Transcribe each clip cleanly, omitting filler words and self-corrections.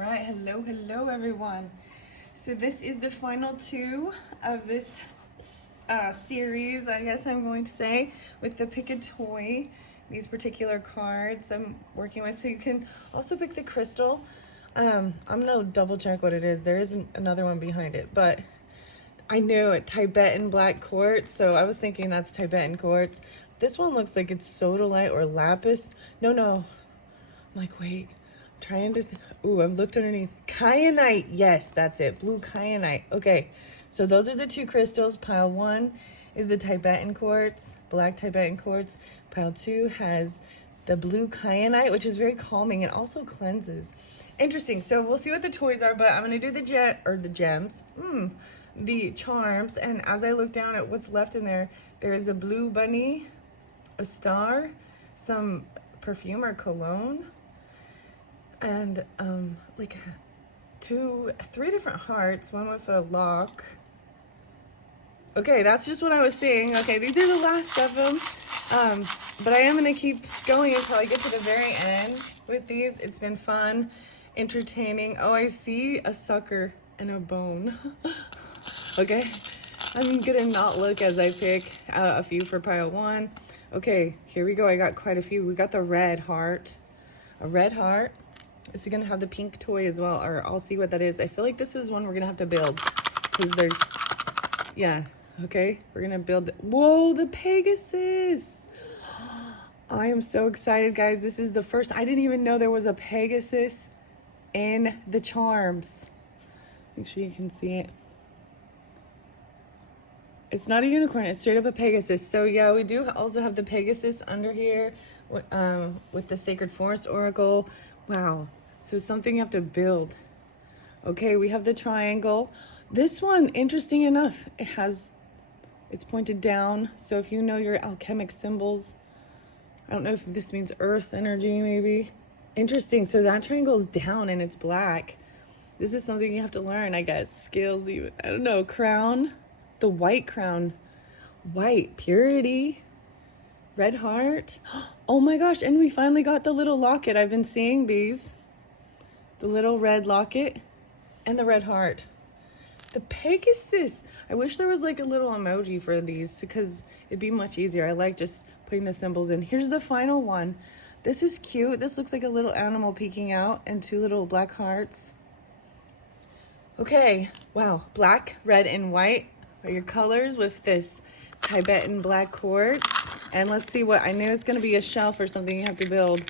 All right, hello everyone. So this is the final two of this series, I guess I'm going to say, with the pick a toy, these particular cards I'm working with. So you can also pick the crystal. I'm gonna double check what it is. There isn't another one behind it, but I knew it, Tibetan black quartz, so I was thinking that's Tibetan quartz. This one looks like it's sodalite or lapis. No, I'm like, wait, I'm trying to, ooh, I've looked underneath. Kyanite, yes, that's it, blue kyanite. Okay, so those are the two crystals. Pile one is the Tibetan quartz, black Tibetan quartz. Pile two has the blue kyanite, which is very calming and also cleanses. Interesting, so we'll see what the toys are, but I'm gonna do the gems, the charms, and as I look down at what's left in there, there is a blue bunny, a star, some perfume or cologne, and like three different hearts, one with a lock. Okay, that's just what I was seeing. Okay, these are the last of them, but I am gonna keep going until I get to the very end with these. It's been fun, entertaining. Oh, I see a sucker and a bone. Okay, I'm gonna not look as I pick a few for pile one. Okay, here we go. I got quite a few. We got the red heart, a red heart. Is it gonna have the pink toy as well, or I'll see what that is. I feel like this is one we're gonna have to build because there's, yeah, okay, we're gonna build. Whoa, the Pegasus. I am so excited, guys. This is the first, I didn't even know there was a Pegasus in the charms. Make sure you can see it. It's not a unicorn, it's straight up a Pegasus. So yeah, we do also have the Pegasus under here with the Sacred Forest Oracle. Wow, so something you have to build. Okay, we have the triangle. This one, interesting enough, it's pointed down. So if you know your alchemic symbols, I don't know if this means earth energy maybe. Interesting, so that triangle is down and it's black. This is something you have to learn, I guess. Skills even, I don't know, crown. The white crown, white, purity, red heart. Oh my gosh, and we finally got the little locket. I've been seeing these, the little red locket and the red heart. The Pegasus. I wish there was like a little emoji for these because it'd be much easier. I like just putting the symbols in. Here's the final one. This is cute. This looks like a little animal peeking out and two little black hearts. Okay, wow, black, red, and white are your colors with this Tibetan black quartz. And let's see what, I knew it's gonna be a shelf or something you have to build.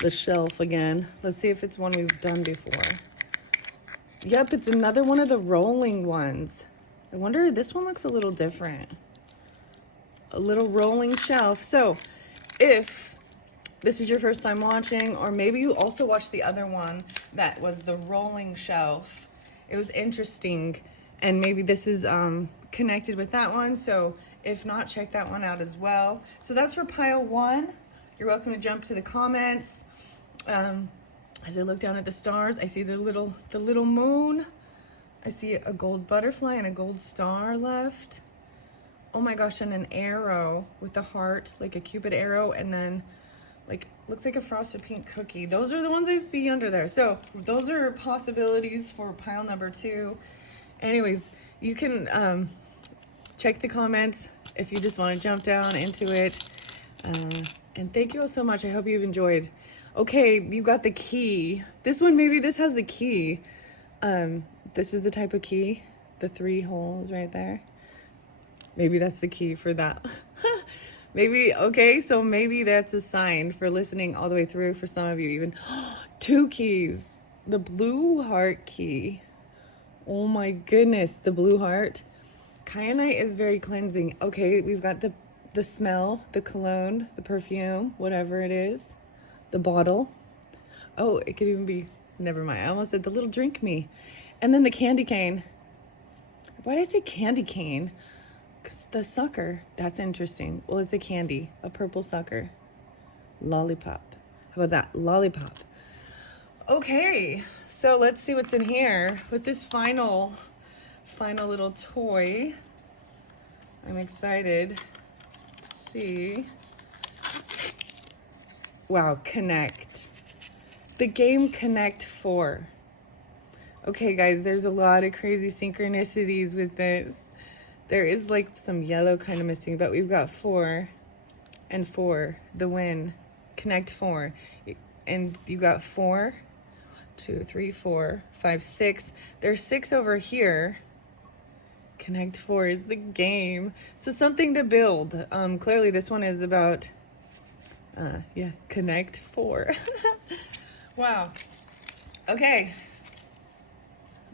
The shelf again. Let's see if it's one we've done before. Yep, it's another one of the rolling ones. I wonder, this one looks a little different. A little rolling shelf. So if this is your first time watching, or maybe you also watched the other one that was the rolling shelf, it was interesting. And maybe this is connected with that one. So if not, check that one out as well. So that's for pile one. You're welcome to jump to the comments. As I look down at the stars, I see the little moon. I see a gold butterfly and a gold star left. Oh my gosh, and an arrow with the heart, like a Cupid arrow, and then like, looks like a frosted pink cookie. Those are the ones I see under there. So those are possibilities for pile number two. Anyways, you can check the comments if you just want to jump down into it. And thank you all so much. I hope you've enjoyed. Okay, you got the key. This one, maybe this has the key. This is the type of key, the 3 holes right there. Maybe that's the key for that. Maybe, okay, so maybe that's a sign for listening all the way through for some of you even. 2 keys, the blue heart key. Oh my goodness, the blue heart. Kyanite is very cleansing. Okay, we've got the smell, the cologne, the perfume, whatever it is, the bottle. Oh, it could even be, never mind. I almost said the little drink me. And then the candy cane. Why did I say candy cane? Because the sucker, that's interesting. Well, it's a candy, a purple sucker. Lollipop. How about that? Lollipop. Okay, so let's see what's in here with this final little toy. I'm excited to see. Wow, Connect. The game Connect 4. Okay, guys, there's a lot of crazy synchronicities with this. There is like some yellow kind of missing, but we've got 4 and 4, the win, connect 4. And you got 4, 2, 3, 4, 5, 6. There's 6 over here. Connect 4 is the game. So something to build. Clearly this one is about, yeah, connect 4. Wow. Okay.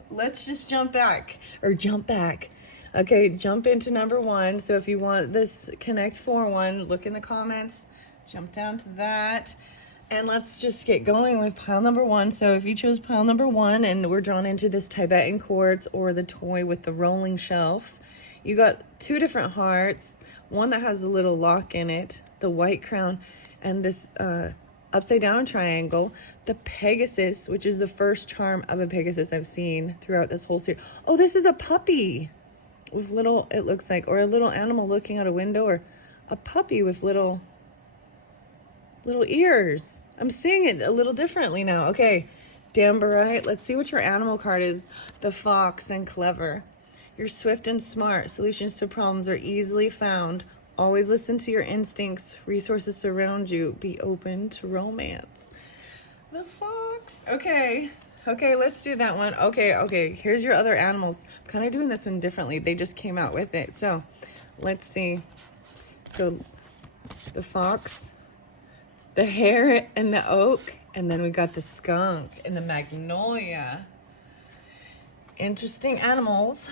Let's just jump back. Okay, jump into number 1. So if you want this connect 4 one, look in the comments, jump down to that. And let's just get going with pile number 1. So if you chose pile number 1 and we're drawn into this Tibetan quartz or the toy with the rolling shelf, you got 2 different hearts, one that has a little lock in it, the white crown, and this upside down triangle, the Pegasus, which is the first charm of a Pegasus I've seen throughout this whole series. Oh, this is a puppy with little, it looks like, or a little animal looking out a window, or a puppy with little ears. I'm seeing it a little differently now. Okay, Dambarite, let's see what your animal card is. The fox and clever. You're swift and smart. Solutions to problems are easily found. Always listen to your instincts. Resources surround you. Be open to romance. The fox. Okay, let's do that one. Okay, here's your other animals. I'm kind of doing this one differently. They just came out with it. So let's see. So the fox, the hare and the oak, and then we got the skunk and the magnolia. Interesting animals.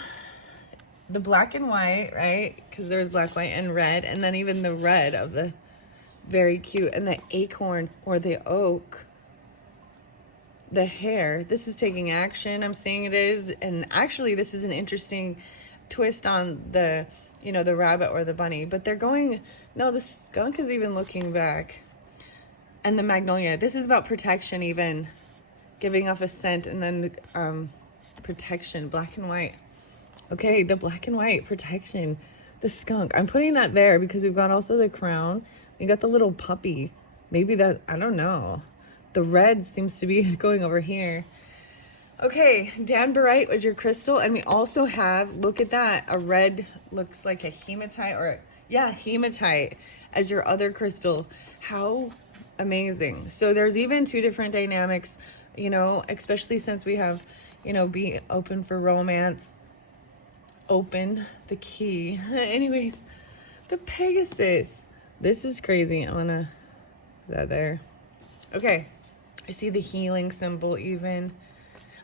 The black and white, right? Because there's black, white, and red, and then even the red of the very cute, and the acorn or the oak. The hare, this is taking action. I'm saying it is, and actually this is an interesting twist on the, you know, the rabbit or the bunny, but they're going, no, the skunk is even looking back. And the magnolia, this is about protection, even giving off a scent, and then protection, black and white. Okay, the black and white protection, the skunk. I'm putting that there because we've got also the crown. We got the little puppy. Maybe that, I don't know. The red seems to be going over here. Okay, Danbarite was your crystal, and we also have, look at that, a red, looks like a hematite, or yeah, hematite as your other crystal. How amazing. So there's even 2 different dynamics, you know, especially since we have, you know, be open for romance, open the key. Anyways, the Pegasus, this is crazy. I wanna put that there. Okay, I see the healing symbol even.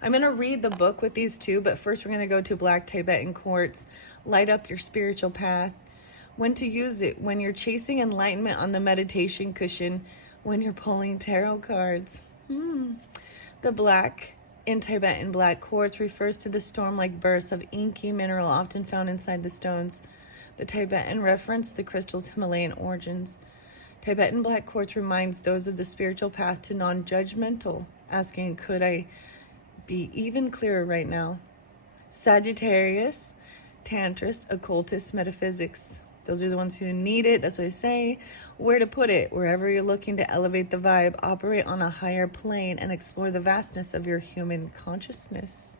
I'm gonna read the book with these 2, but first we're gonna go to black Tibetan quartz. Light up your spiritual path. When to use it: when you're chasing enlightenment on the meditation cushion, when you're pulling tarot cards. The black in Tibetan black quartz refers to the storm-like bursts of inky mineral often found inside the stones. The Tibetan reference the crystal's Himalayan origins. Tibetan black quartz reminds those of the spiritual path to non-judgmental, asking, could I be even clearer right now? Sagittarius, tantrist, occultist, metaphysics. Those are the ones who need it. That's what I say. Where to put it? Wherever you're looking to elevate the vibe, operate on a higher plane, and explore the vastness of your human consciousness.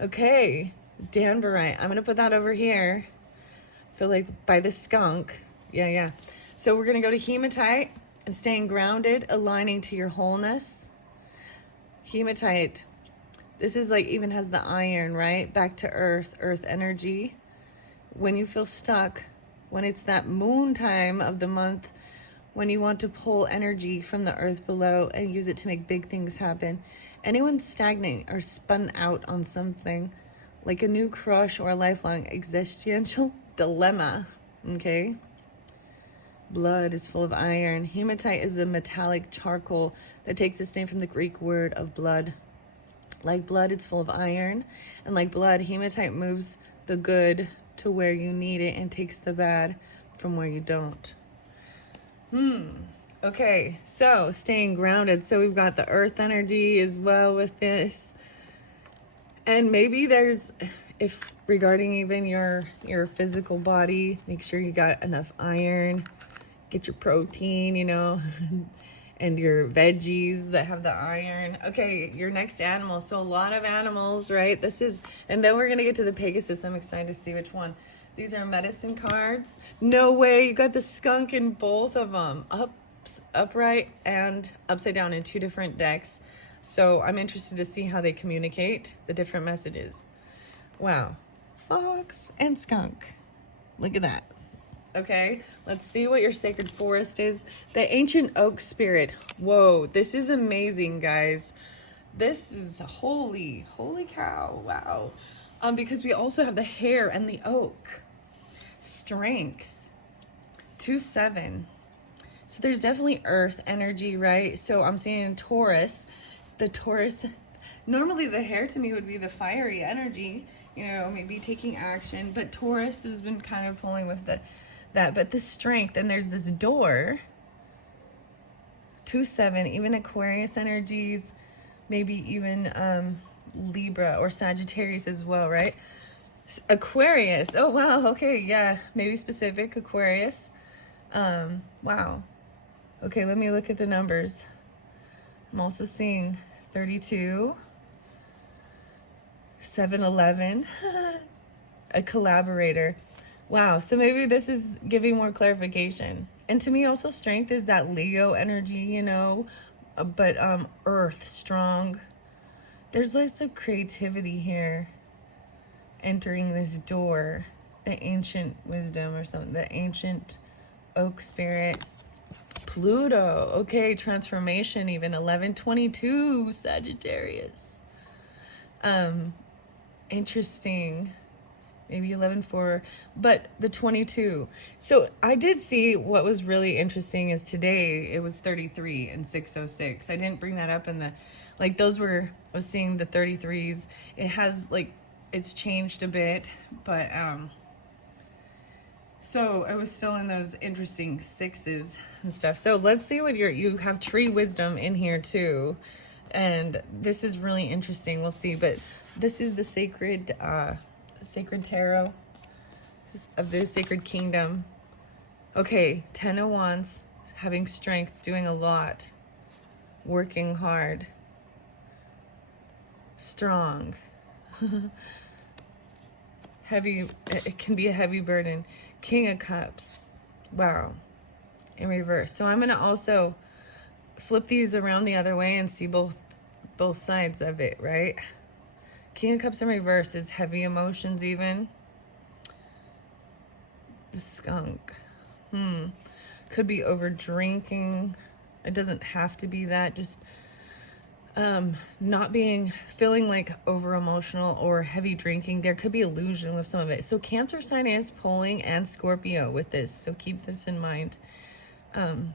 Okay, Danbarite. I'm going to put that over here. I feel like by the skunk. Yeah. So we're going to go to hematite and staying grounded, aligning to your wholeness. Hematite. This is like even has the iron, right? Back to earth energy. When you feel stuck, when it's that moon time of the month, when you want to pull energy from the earth below and use it to make big things happen. Anyone stagnant or spun out on something, like a new crush or a lifelong existential dilemma, okay? Blood is full of iron. Hematite is a metallic charcoal that takes its name from the Greek word of blood. Like blood, it's full of iron, and like blood, hematite moves the good to where you need it and takes the bad from where you don't. Okay, so staying grounded. So we've got the earth energy as well with this. And maybe there's, if regarding even your physical body, make sure you got enough iron, get your protein, you know. and your veggies that have the iron. Okay, your next animal. So a lot of animals, right? This is, and then we're going to get to the Pegasus. I'm excited to see which one. These are medicine cards. No way, you got the skunk in both of them. Upright and upside down in 2 different decks. So I'm interested to see how they communicate the different messages. Wow. Fox and skunk. Look at that. Okay, let's see what your sacred forest is. The ancient oak spirit. Whoa, this is amazing, guys. This is holy cow. Wow. Because we also have the hare and the oak. Strength. 2-7. So there's definitely earth energy, right? So I'm seeing Taurus. The Taurus, normally the hare to me would be the fiery energy, you know, maybe taking action, but Taurus has been kind of pulling with that, but the strength, and there's this door, 2-7, even Aquarius energies, maybe even Libra or Sagittarius as well, right? Aquarius, oh wow, okay, yeah, maybe specific Aquarius. Wow. Okay, let me look at the numbers. I'm also seeing 32, 7-11, a collaborator. Wow, so maybe this is giving more clarification. And to me also strength is that Leo energy, you know, but earth, strong. There's lots of creativity here entering this door. The ancient wisdom or something, the ancient oak spirit. Pluto, okay, transformation even, 11-22, Sagittarius. Interesting. Maybe 11-4, but the 22. So I did see what was really interesting is today it was 33 and 606. I didn't bring that up in the, like those were, I was seeing the 33s. It has like, it's changed a bit, but so I was still in those interesting 6s and stuff. So let's see what you have tree wisdom in here too. And this is really interesting. We'll see, but this is the sacred tarot of the sacred kingdom. Okay, 10 of Wands, having strength, doing a lot, working hard, strong. Heavy, it can be a heavy burden. King of Cups, wow, in reverse. So I'm gonna also flip these around the other way and see both sides of it, right? King of Cups in reverse is heavy emotions even. The skunk. Could be over drinking. It doesn't have to be that. Just not feeling like over emotional or heavy drinking. There could be illusion with some of it. So Cancer sign is pulling, and Scorpio with this. So keep this in mind. And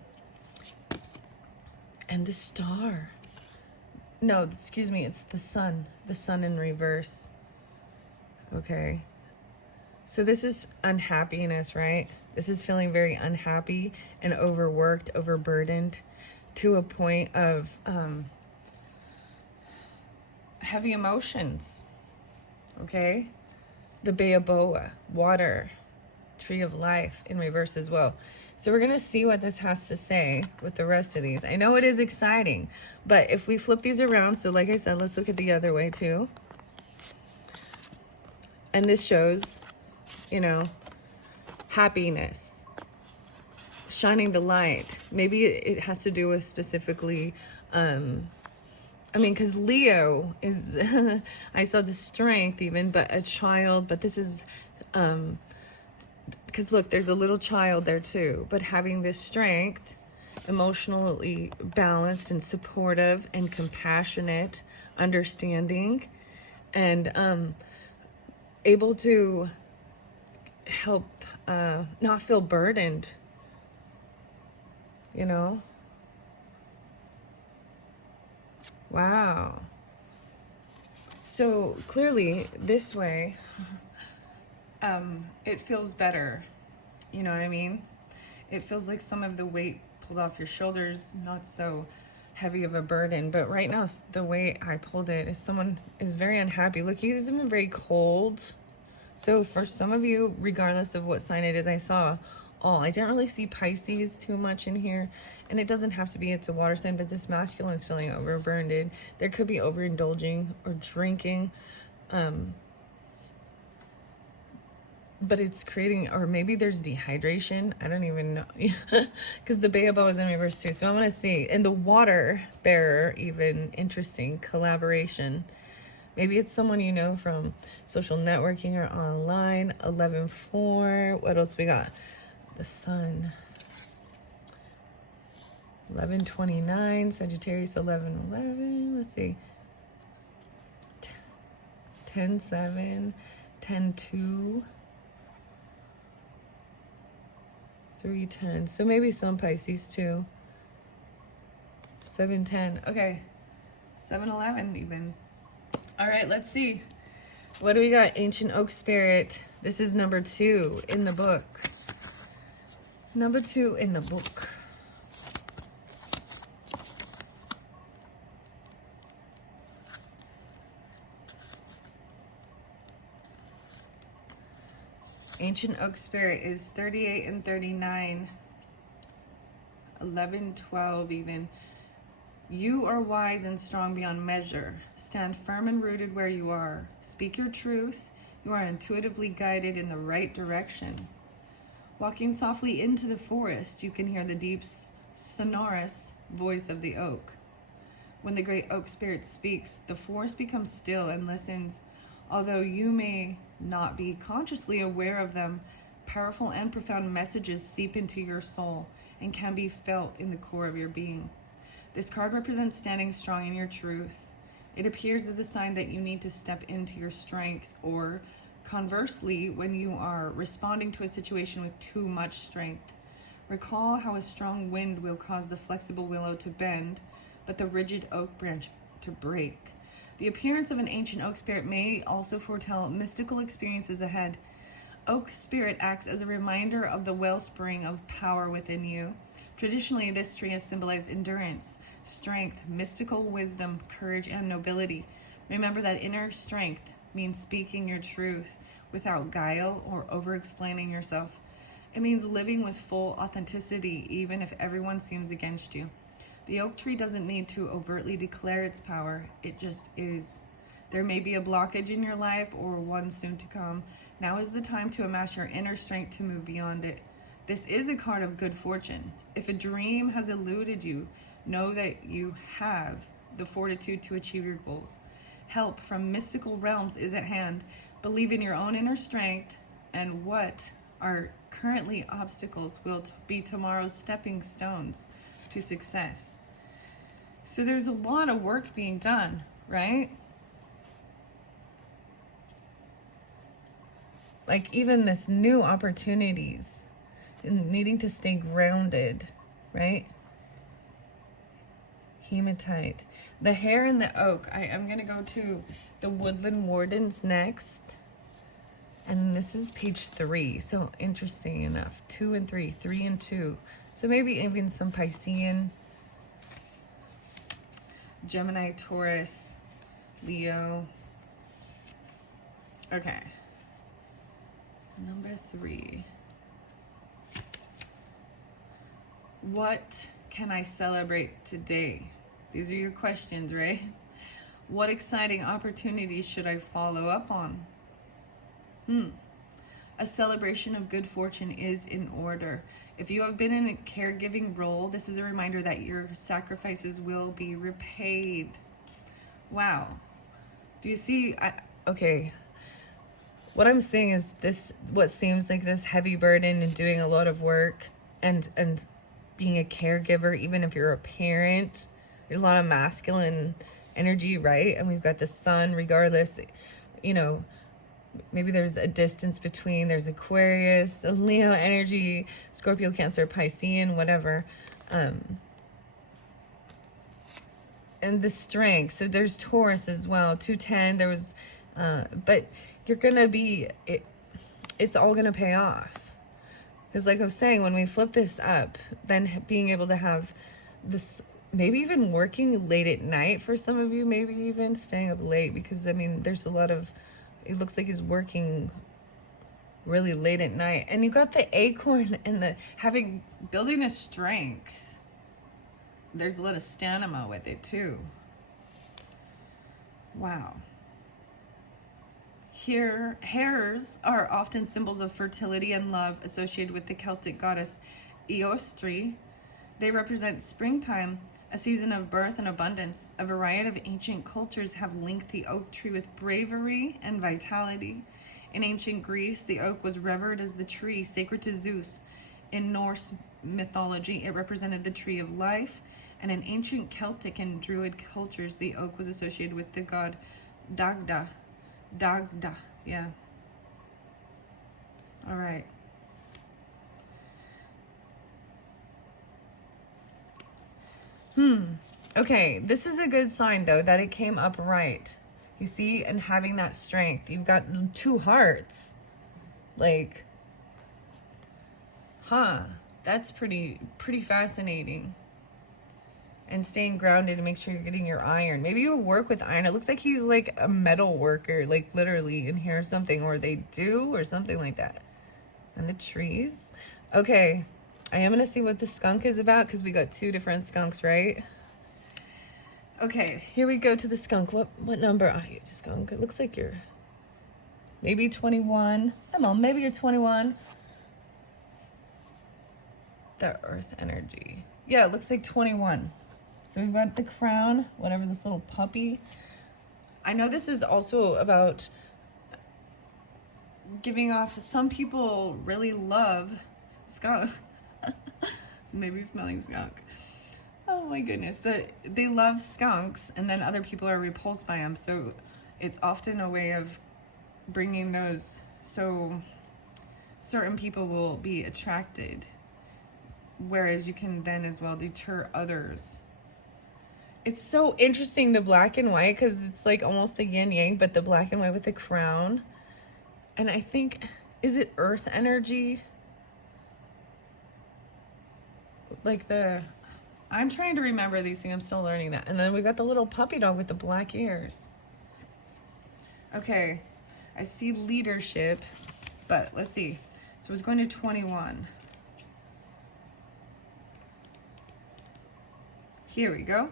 the star. No, excuse me, it's the sun. The sun in reverse. Okay. So this is unhappiness, right? This is feeling very unhappy and overworked, overburdened to a point of heavy emotions. Okay? The Bayaboa, water, tree of life in reverse as well. So we're going to see what this has to say with the rest of these. I know it is exciting, but if we flip these around, so like I said, let's look at the other way too. And this shows, you know, happiness, shining the light. Maybe it has to do with specifically, I mean, because Leo is, I saw the strength even, but a child, but this is, because look, there's a little child there too, but having this strength, emotionally balanced and supportive and compassionate, understanding, and able to help not feel burdened, you know? Wow. So clearly this way, it feels better. You know what I mean? It feels like some of the weight pulled off your shoulders, not so heavy of a burden. But right now, the way I pulled it is someone is very unhappy. Look, he's even very cold. So for some of you, regardless of what sign it is, I saw all. I didn't really see Pisces too much in here, and it doesn't have to be, it's a water sign, but this masculine is feeling overburdened. There could be overindulging or drinking, but it's creating, or maybe there's dehydration. I don't even know, because the Bay was in reverse too. So I want to see, and the water bearer, even interesting collaboration. Maybe it's someone you know from social networking or online. 11-4. What else we got? The sun. 11-29. Sagittarius 11-11. Let's see. 10-7. 10-2. 3-10. So maybe some Pisces too. 7-10. Okay. 7-11 even. All right, let's see. What do we got? Ancient Oak Spirit. This is number 2 in the book. Number 2 in the book. Ancient Oak Spirit is 38 and 39. 11-12 even. You are wise and strong beyond measure. Stand firm and rooted where you are. Speak your truth. You are intuitively guided in the right direction. Walking softly into the forest, you can hear the deep, sonorous voice of the oak. When the great oak spirit speaks, the forest becomes still and listens. Although you may not be consciously aware of them, powerful and profound messages seep into your soul and can be felt in the core of your being. This card represents standing strong in your truth. It appears as a sign that you need to step into your strength, or conversely, when you are responding to a situation with too much strength. Recall how a strong wind will cause the flexible willow to bend, but the rigid oak branch to break. The appearance of an ancient oak spirit may also foretell mystical experiences ahead. Oak spirit acts as a reminder of the wellspring of power within you. Traditionally, this tree has symbolized endurance, strength, mystical wisdom, courage, and nobility. Remember that inner strength means speaking your truth without guile or over-explaining yourself. It means living with full authenticity, even if everyone seems against you. The oak tree doesn't need to overtly declare its power, it just is. There may be a blockage in your life, or one soon to come. Now is the time to amass your inner strength to move beyond it. This is a card of good fortune. If a dream has eluded you, know that you have the fortitude to achieve your goals. Help from mystical realms is at hand. Believe in your own inner strength, and what are currently obstacles will be tomorrow's stepping stones to success. So there's a lot of work being done, right? Like even this new opportunities, and needing to stay grounded, right? Hematite. The hare and the oak. I'm going to go to the Woodland Wardens next. And this is page 3. So interesting enough. 2 and 3. 3 and 2. So maybe even some Piscean. Gemini, Taurus, Leo. Okay. Number 3. What can I celebrate today? These are your questions, right? What exciting opportunities should I follow up on? A celebration of good fortune is in order. If you have been in a caregiving role, this is a reminder that your sacrifices will be repaid. Wow. Do you see? Okay. What I'm saying is this, what seems like this heavy burden and doing a lot of work and being a caregiver, even if you're a parent, there's a lot of masculine energy, right? And we've got the sun, regardless, you know, maybe there's a distance between, there's Aquarius, the Leo energy, Scorpio, Cancer, Piscean, whatever. And the strength. So there's Taurus as well, 210. There was, but you're going to be, it's all going to pay off. Because like I was saying, when we flip this up, then being able to have this, maybe even working late at night for some of you, maybe even staying up late, because I mean, there's a lot of, it looks like he's working really late at night. And you got the acorn and the building the strength. There's a lot of stamina with it too. Wow. Here, hares are often symbols of fertility and love associated with the Celtic goddess Eostri. They represent springtime, a season of birth and abundance. A variety of ancient cultures have linked the oak tree with bravery and vitality. In ancient Greece, the oak was revered as the tree sacred to Zeus. In Norse mythology, it represented the tree of life. And in ancient Celtic and Druid cultures, the oak was associated with the god Dagda. Dagda, yeah. All right. Okay, this is a good sign, though, that it came up right. You see, and having that strength. You've got 2 hearts. Like, that's pretty fascinating. And staying grounded to make sure you're getting your iron. Maybe you work with iron. It looks like he's like a metal worker, like literally in here or something, or they do, or something like that. And the trees. Okay, I am gonna see what the skunk is about because we got 2 different skunks, right? Okay, here we go to the skunk. What number are you, skunk? It looks like you're maybe 21. Come on, maybe you're 21. The earth energy. Yeah, it looks like 21. So we've got the crown, whatever, this little puppy. I know this is also about giving off, some people really love skunk. So maybe smelling skunk. Oh my goodness, but they love skunks and then other people are repulsed by them. So it's often a way of bringing those, so certain people will be attracted, whereas you can then as well deter others. It's so interesting, the black and white, because it's like almost the yin yang, but the black and white with the crown. And I think, is it earth energy? Like I'm trying to remember these things. I'm still learning that. And then we got the little puppy dog with the black ears. Okay, I see leadership, but let's see. So it's going to 21. Here we go.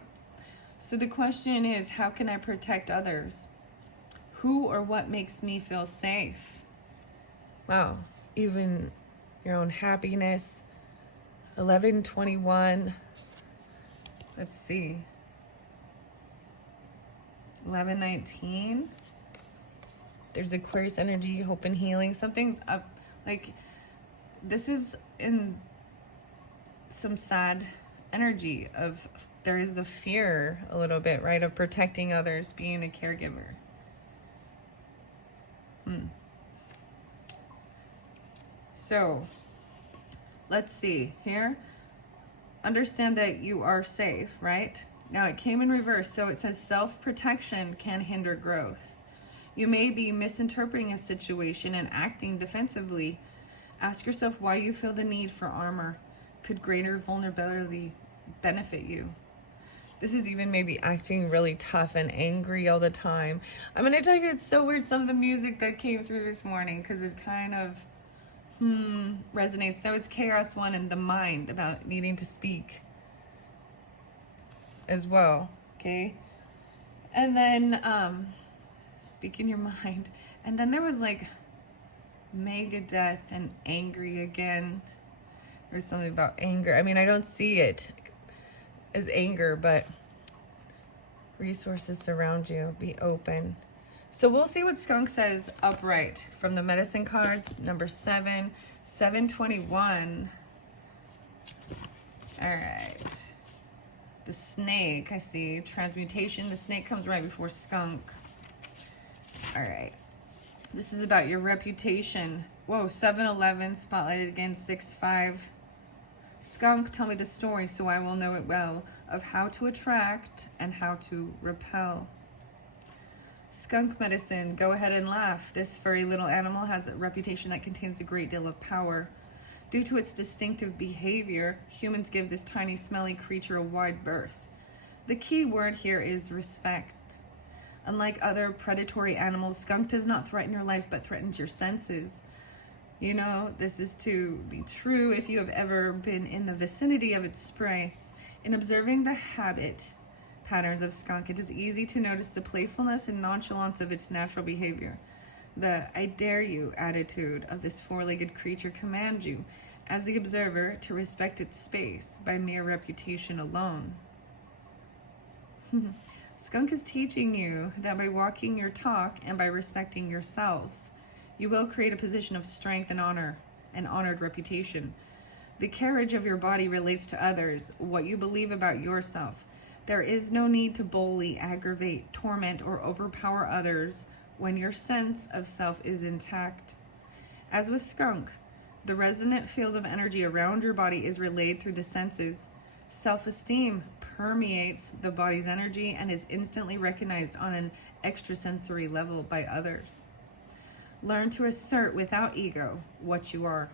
So the question is, how can I protect others? Who or what makes me feel safe? Wow, even your own happiness. 11:21. Let's see. 11:19. There's Aquarius energy, hope and healing. Something's up. Like, this is in some sad energy of, there is a fear a little bit, right, of protecting others, being a caregiver. So let's see here. Understand that you are safe, right? Now it came in reverse, so it says self-protection can hinder growth. You may be misinterpreting a situation and acting defensively. Ask yourself why you feel the need for armor. Could greater vulnerability benefit you? This is even maybe acting really tough and angry all the time. I'm going to tell you, it's so weird, some of the music that came through this morning, because it kind of resonates. So it's KRS-One and the mind, about needing to speak as well, okay? And then speak in your mind. And then there was like Megadeth and angry again. There's something about anger. I mean, I don't see it as anger, but resources surround you. Be open. So we'll see what skunk says upright from the medicine cards. Number 7, 721. All right. The snake, I see. Transmutation. The snake comes right before skunk. All right. This is about your reputation. Whoa, 7-11, spotlighted again, 6-5. Skunk, tell me the story so I will know it well, of how to attract and how to repel. Skunk medicine, go ahead and laugh. This furry little animal has a reputation that contains a great deal of power. Due to its distinctive behavior, humans give this tiny smelly creature a wide berth. The key word here is respect. Unlike other predatory animals, skunk does not threaten your life but threatens your senses. You know, this is to be true if you have ever been in the vicinity of its spray. In observing the habit patterns of skunk, it is easy to notice the playfulness and nonchalance of its natural behavior. The "I dare you" attitude of this four-legged creature commands you, as the observer, to respect its space by mere reputation alone. Skunk is teaching you that by walking your talk and by respecting yourself, you will create a position of strength and honor, an honored reputation. The carriage of your body relates to others, what you believe about yourself. There is no need to bully, aggravate, torment, or overpower others when your sense of self is intact. As with skunk, the resonant field of energy around your body is relayed through the senses. Self-esteem permeates the body's energy and is instantly recognized on an extrasensory level by others. Learn to assert without ego what you are.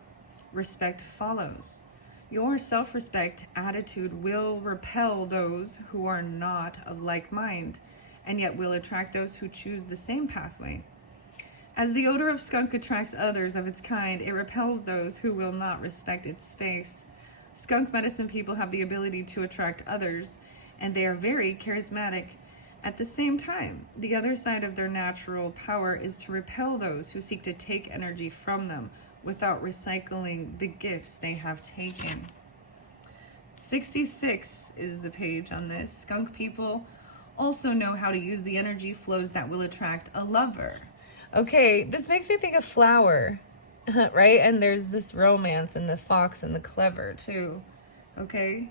Respect follows. Your self-respect attitude will repel those who are not of like mind, and yet will attract those who choose the same pathway. As the odor of skunk attracts others of its kind, it repels those who will not respect its space. Skunk medicine people have the ability to attract others, and they are very charismatic. At the same time, the other side of their natural power is to repel those who seek to take energy from them without recycling the gifts they have taken. 66 is the page on this. Skunk people also know how to use the energy flows that will attract a lover. Okay, this makes me think of flower, right? And there's this romance in the fox and the clever too, okay?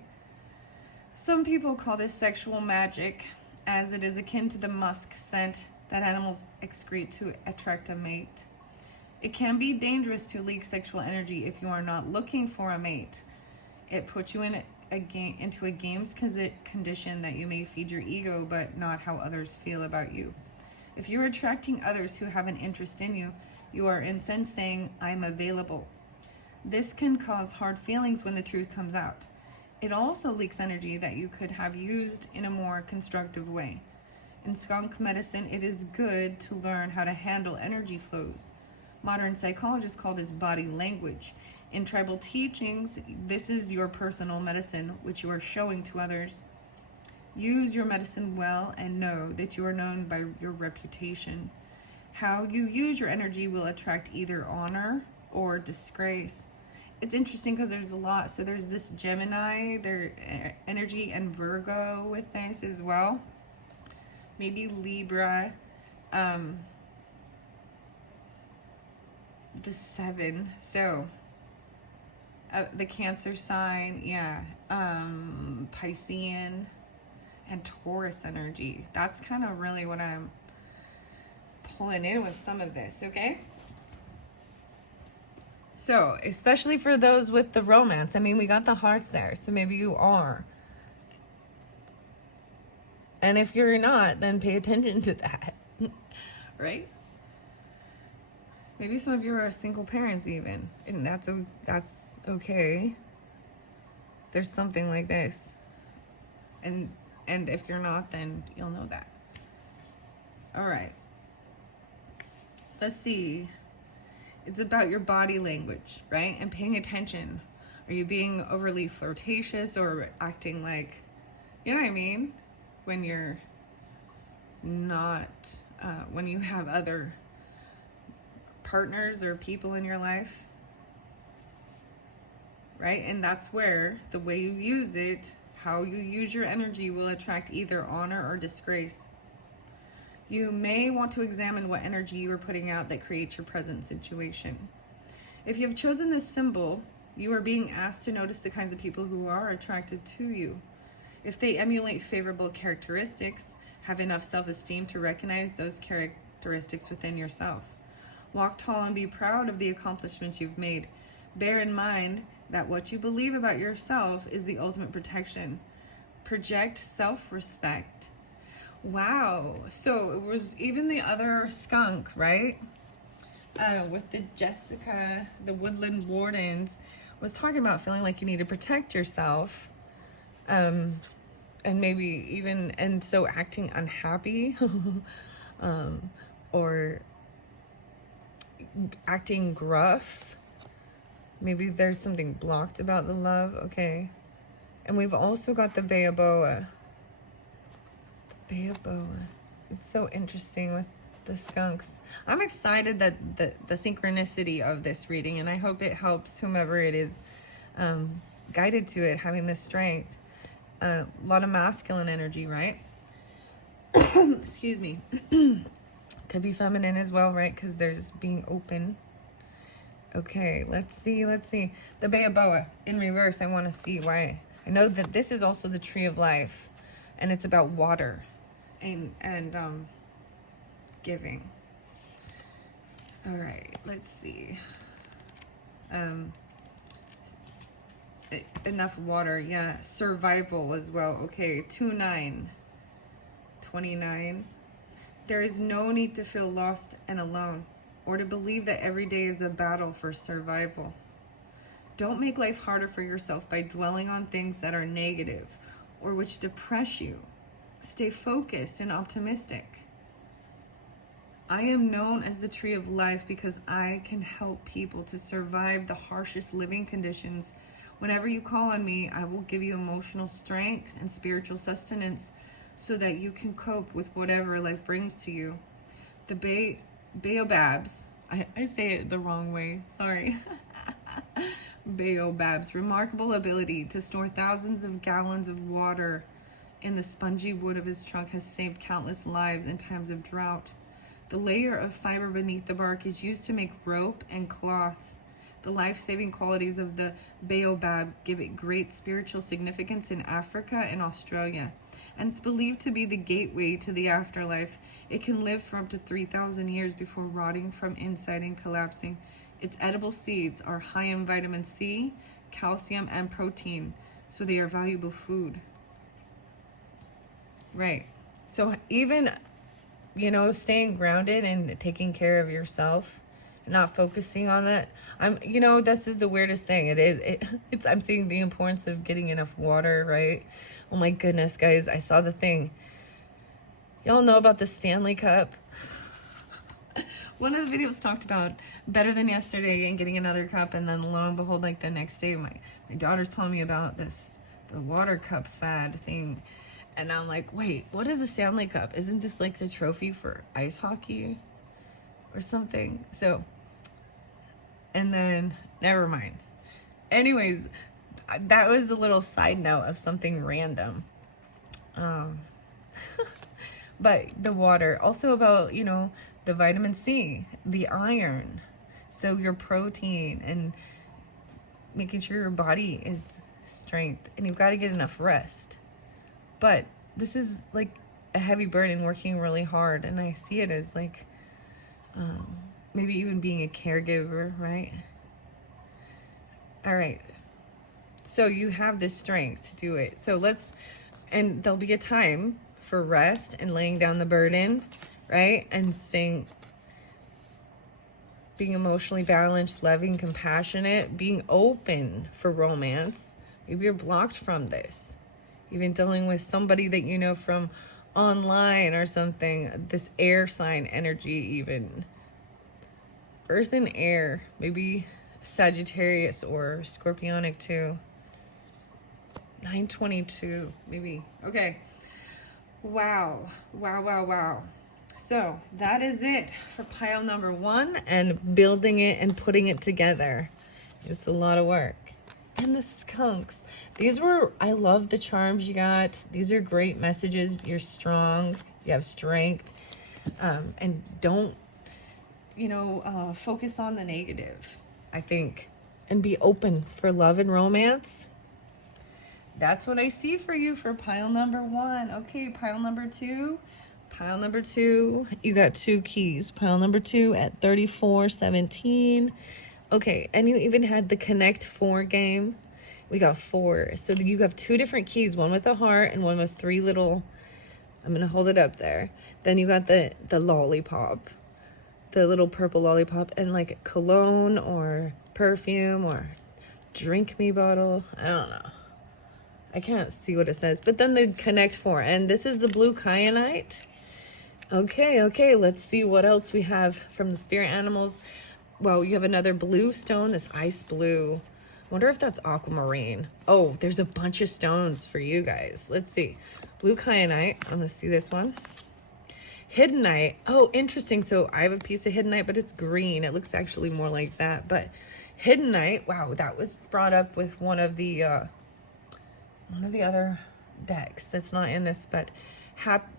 Some people call this sexual magic, as it is akin to the musk scent that animals excrete to attract a mate. It can be dangerous to leak sexual energy if you are not looking for a mate. It puts you into a game's condition that you may feed your ego, but not how others feel about you. If you're attracting others who have an interest in you, you are in sense saying, "I'm available." This can cause hard feelings when the truth comes out. It also leaks energy that you could have used in a more constructive way. In skunk medicine, it is good to learn how to handle energy flows. Modern psychologists call this body language. In tribal teachings, this is your personal medicine, which you are showing to others. Use your medicine well and know that you are known by your reputation. How you use your energy will attract either honor or disgrace. It's interesting because there's a lot. So there's this Gemini, their energy, and Virgo with this as well. Maybe Libra. The 7. So the Cancer sign, yeah. Piscean and Taurus energy. That's kind of really what I'm pulling in with some of this, okay? So, especially for those with the romance. I mean, we got the hearts there, so maybe you are. And if you're not, then pay attention to that, right? Maybe some of you are single parents even, and that's okay. There's something like this. And if you're not, then you'll know that. All right. Let's see. It's about your body language, right? And paying attention. Are you being overly flirtatious or acting like, you know what I mean? When you're not, when you have other partners or people in your life, right? And that's where the way you use it, how you use your energy, will attract either honor or disgrace. You may want to examine what energy you are putting out that creates your present situation. If you have chosen this symbol, you are being asked to notice the kinds of people who are attracted to you. If they emulate favorable characteristics, have enough self-esteem to recognize those characteristics within yourself. Walk tall and be proud of the accomplishments you've made. Bear in mind that what you believe about yourself is the ultimate protection. Project self-respect. Wow. So it was even the other skunk, right? With the Jessica, the Woodland Wardens, was talking about feeling like you need to protect yourself. And maybe even, and so acting unhappy, or acting gruff, Maybe there's something blocked about the love. Okay. And we've also got the Baoboa. The Baoboa. It's so interesting with the skunks. I'm excited that the synchronicity of this reading, and I hope it helps whomever it is guided to it, having the strength. A lot of masculine energy, right? Excuse me. Could be feminine as well, right? Because there's being open. Okay, let's see. The Baoboa in reverse. I want to see why. I know that this is also the tree of life, and it's about water and giving. All right, let's see. Enough water, yeah. Survival as well. Okay, 2-9, 29. There is no need to feel lost and alone, or to believe that every day is a battle for survival. Don't make life harder for yourself by dwelling on things that are negative or which depress you. Stay focused and optimistic. I am known as the tree of life because I can help people to survive the harshest living conditions. Whenever you call on me, I will give you emotional strength and spiritual sustenance so that you can cope with whatever life brings to you. The baobabs, I say it the wrong way, sorry. Baobab's remarkable ability to store thousands of gallons of water in the spongy wood of his trunk has saved countless lives in times of drought. The layer of fiber beneath the bark is used to make rope and cloth. The life-saving qualities of the baobab give it great spiritual significance in Africa and Australia, and it's believed to be the gateway to the afterlife. It can live for up to 3,000 years before rotting from inside and collapsing. Its edible seeds are high in vitamin C, calcium, and protein, so they are valuable food. Right. So even, staying grounded and taking care of yourself, not focusing on that. This is the weirdest thing. I'm seeing the importance of getting enough water, right? Oh my goodness, guys, I saw the thing. Y'all know about the Stanley Cup? One of the videos talked about better than yesterday and getting another cup, and then lo and behold, like the next day, my daughter's telling me about the water cup fad thing. And I'm like, wait, what is the Stanley Cup? Isn't this like the trophy for ice hockey or something? So, and then, never mind. Anyways, that was a little side note of something random. But the water, also about, the vitamin C, the iron, so your protein, and making sure your body is strength, and you've got to get enough rest. But this is like a heavy burden, working really hard, and I see it as like maybe even being a caregiver, right? All right, so you have this strength to do it. So and there'll be a time for rest and laying down the burden, right? And being emotionally balanced, loving, compassionate, being open for romance. Maybe you're blocked from this. Even dealing with somebody that from online or something. This air sign energy, even. Earth and air. Maybe Sagittarius or Scorpionic too. 922, maybe. Okay. Wow. So that is it for pile number 1 and building it and putting it together. It's a lot of work. And the skunks. I love the charms you got. These are great messages. You're strong. You have strength. And don't, focus on the negative, I think. And be open for love and romance. That's what I see for you for pile number 1. Okay, pile number 2. Pile number 2, you got 2 keys. Pile number 2 at 3417. Okay, and you even had the Connect 4 game. We got 4. So you have 2 different keys, one with a heart and one with 3 little, I'm going to hold it up there. Then you got the lollipop, the little purple lollipop, and like cologne or perfume or drink me bottle. I don't know. I can't see what it says. But then the Connect 4. And this is the blue Kyanite. Okay, let's see what else we have from the spirit animals. well, you have another blue stone, this ice blue. I wonder if that's aquamarine. Oh, there's a bunch of stones for you guys. Let's see. Blue kyanite. I'm going to see this one. Hiddenite. Oh, interesting. So I have a piece of hiddenite, but it's green. It looks actually more like that. But hiddenite, wow, that was brought up with one of the other decks that's not in this, but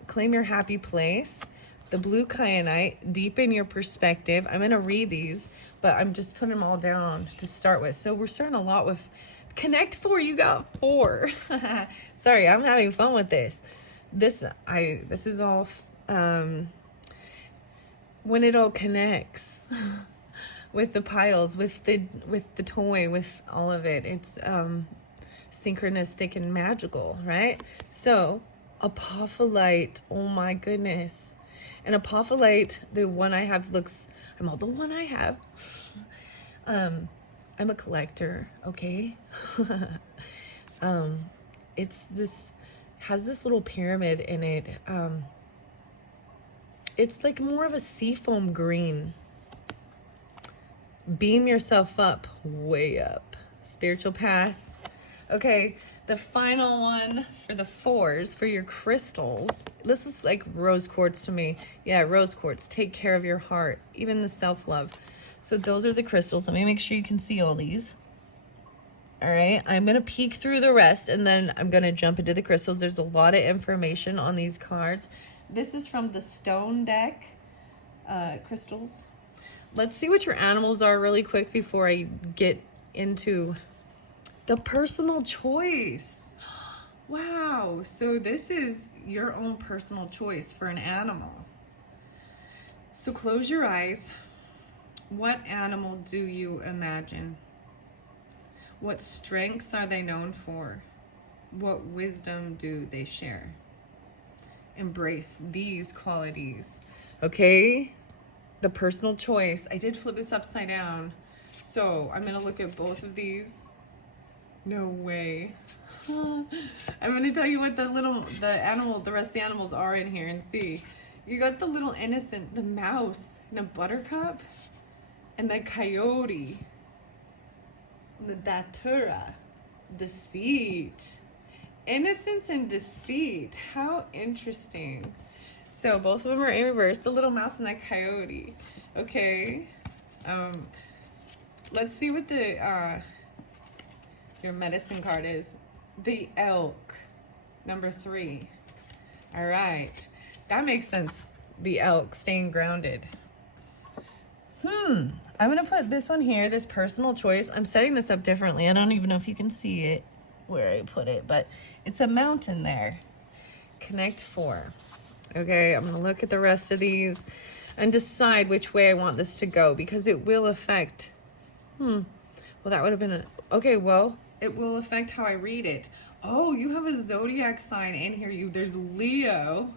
claim your happy place. The blue kyanite, deepen your perspective. I'm going to read these, but I'm just putting them all down to start with. So we're starting a lot with connect 4. You got 4. Sorry, I'm having fun with this. This is all when it all connects with the piles, with the toy, with all of it. It's synchronistic and magical, right? So apophyllite, oh my goodness. And apophyllite, the one I have I'm a collector, okay? Has this little pyramid in it. It's like more of a seafoam green. Beam yourself up, way up. Spiritual path. Okay, the final one for the 4s, for your crystals. This is like rose quartz to me. Yeah, rose quartz. Take care of your heart, even the self-love. So those are the crystals. Let me make sure you can see all these. All right, I'm going to peek through the rest, and then I'm going to jump into the crystals. There's a lot of information on these cards. This is from the stone deck, crystals. Let's see what your animals are really quick before I get into the personal choice. Wow, so this is your own personal choice for an animal. So close your eyes. What animal do you imagine? What strengths are they known for? What wisdom do they share? Embrace these qualities. Okay, the personal choice. I did flip this upside down, so I'm gonna look at both of these. No way. I'm gonna tell you what the rest of the animals are in here and see. You got the little innocent, the mouse, and a buttercup, and the coyote, and the datura, deceit. Innocence and deceit. How interesting. So both of them are in reverse, the little mouse and that coyote. Okay. Let's see what the your medicine card is. The elk, number 3. All right. That makes sense. The elk, staying grounded. I'm going to put this one here, this personal choice. I'm setting this up differently. I don't even know if you can see it where I put it, but it's a mountain there. Connect 4. Okay, I'm going to look at the rest of these and decide which way I want this to go, because it will affect, well, that would have been okay, well, it will affect how I read it. Oh, you have a zodiac sign in here. There's Leo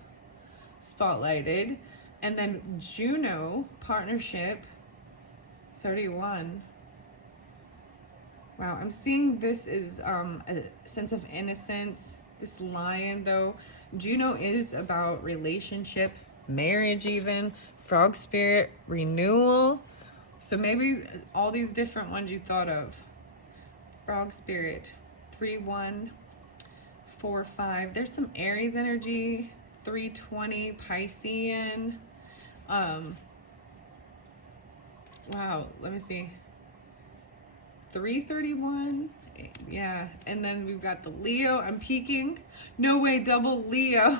spotlighted, and then Juno, partnership, 31. Wow, I'm seeing this is a sense of innocence. This lion, though, Juno is about relationship, marriage even, frog spirit, renewal. So maybe all these different ones you thought of. Frog spirit, 3-1, 4-5. There's some Aries energy, 320, Piscean. Wow, let me see. 331. Yeah, and then we've got the Leo. I'm peeking. No way, double Leo.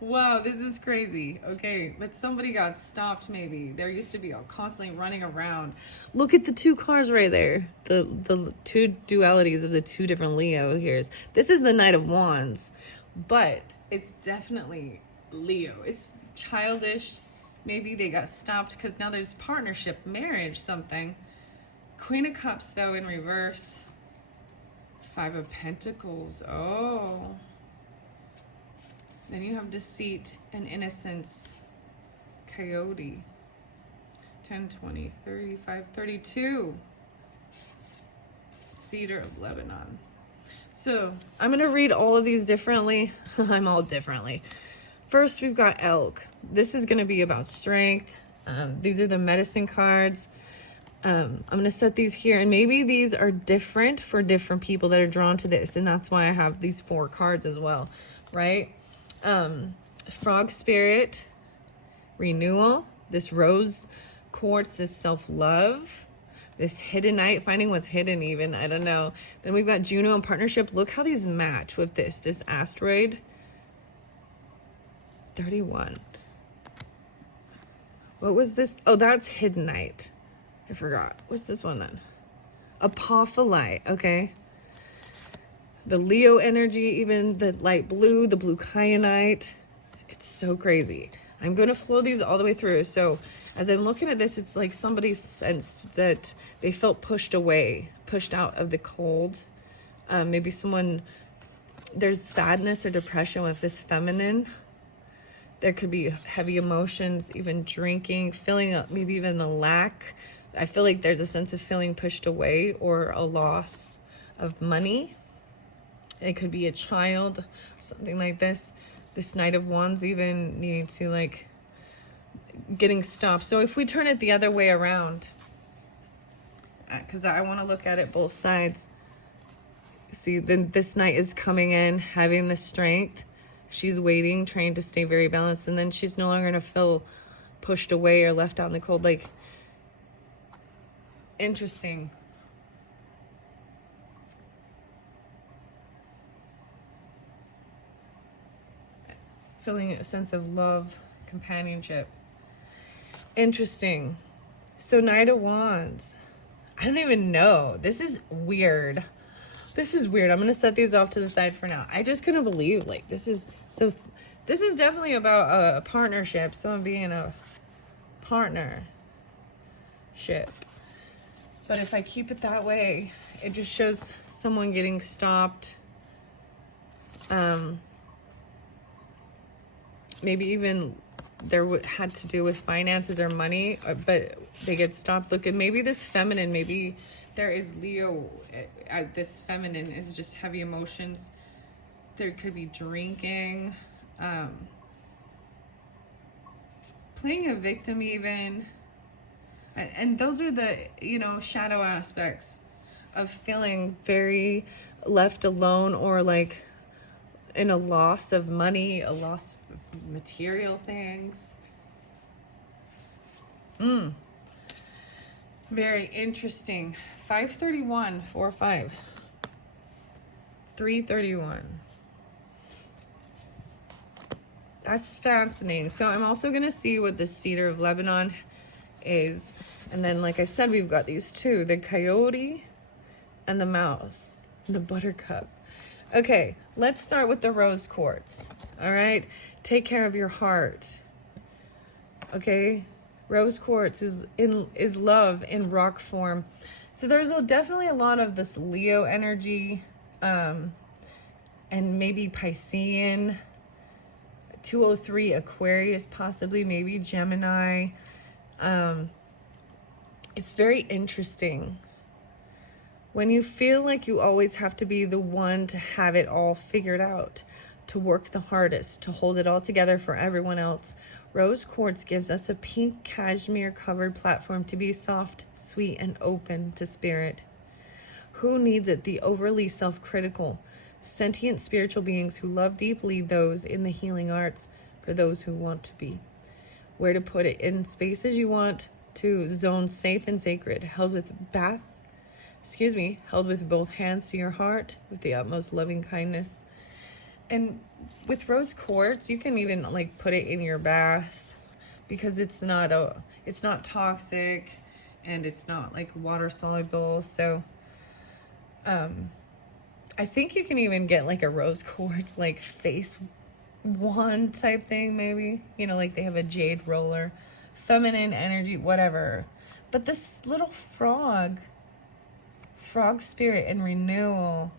Wow, this is crazy. Okay, but somebody got stopped maybe. There used to be constantly running around. Look at the 2 cards right there. The 2 dualities of the 2 different Leo here. This is the Knight of Wands, but it's definitely Leo. It's childish. Maybe they got stopped because now there's partnership, marriage, something. Queen of Cups, though, in reverse. 5 of Pentacles. Oh. Then you have deceit and innocence. Coyote. 10, 20, 35, 32. Cedar of Lebanon. So I'm going to read all of these differently. I'm all differently. First, we've got elk. This is going to be about strength. These are the medicine cards. I'm going to set these here, and maybe these are different for different people that are drawn to this, and that's why I have these 4 cards as well, right? Frog spirit, renewal, this rose quartz, this self-love, this hiddenite, finding what's hidden even, I don't know. Then we've got Juno and partnership. Look how these match with this asteroid. 31. What was this? Oh, that's hiddenite. I forgot. What's this one then? Apophyllite, okay. The Leo energy, even the light blue, the blue kyanite. It's so crazy. I'm going to flow these all the way through. So as I'm looking at this, it's like somebody sensed that they felt pushed away, pushed out of the cold. Maybe someone, there's sadness or depression with this feminine. There could be heavy emotions, even drinking, feeling maybe even a lack. I feel like there's a sense of feeling pushed away or a loss of money. It could be a child, something like this. This Knight of Wands even needing to like getting stopped. So if we turn it the other way around, because I want to look at it both sides. See, then this Knight is coming in, having the strength. She's waiting, trying to stay very balanced, and then she's no longer going to feel pushed away or left out in the cold. Like, interesting. Feeling a sense of love, companionship. Interesting. So Knight of Wands. I don't even know. This is weird. This is weird. I'm going to set these off to the side for now. I just couldn't believe, like, this is definitely about a partnership. Someone being in a partnership. But if I keep it that way, it just shows someone getting stopped. Maybe even there had to do with finances or money, but they get stopped. Look at maybe this feminine, maybe there is Leo. This feminine is just heavy emotions. There could be drinking, playing a victim even. And those are the, shadow aspects of feeling very left alone, or like in a loss of money, a loss of material things. Very interesting. 531, 4-5. 331. That's fascinating. So I'm also going to see what the cedar of Lebanon is. And then, like I said, we've got these two, the coyote and the mouse, the buttercup. Okay, let's start with the rose quartz. All right, take care of your heart. Okay, rose quartz is love in rock form. So there's definitely a lot of this Leo energy, and maybe Piscean, 203 Aquarius, possibly, maybe Gemini. It's very interesting. When you feel like you always have to be the one to have it all figured out, to work the hardest, to hold it all together for everyone else, rose quartz gives us a pink cashmere covered platform to be soft, sweet, and open to spirit. Who needs it? The overly self-critical, sentient spiritual beings who love deeply those in the healing arts for those who want to be. Where to put it? In spaces you want to, zones safe and sacred, held with both hands to your heart with the utmost loving kindness. And with rose quartz, you can even like put it in your bath, because it's not toxic, and it's not like water soluble. So I think you can even get like a rose quartz like face wand type thing, maybe, like they have a jade roller, feminine energy, whatever. But this little frog spirit and renewal,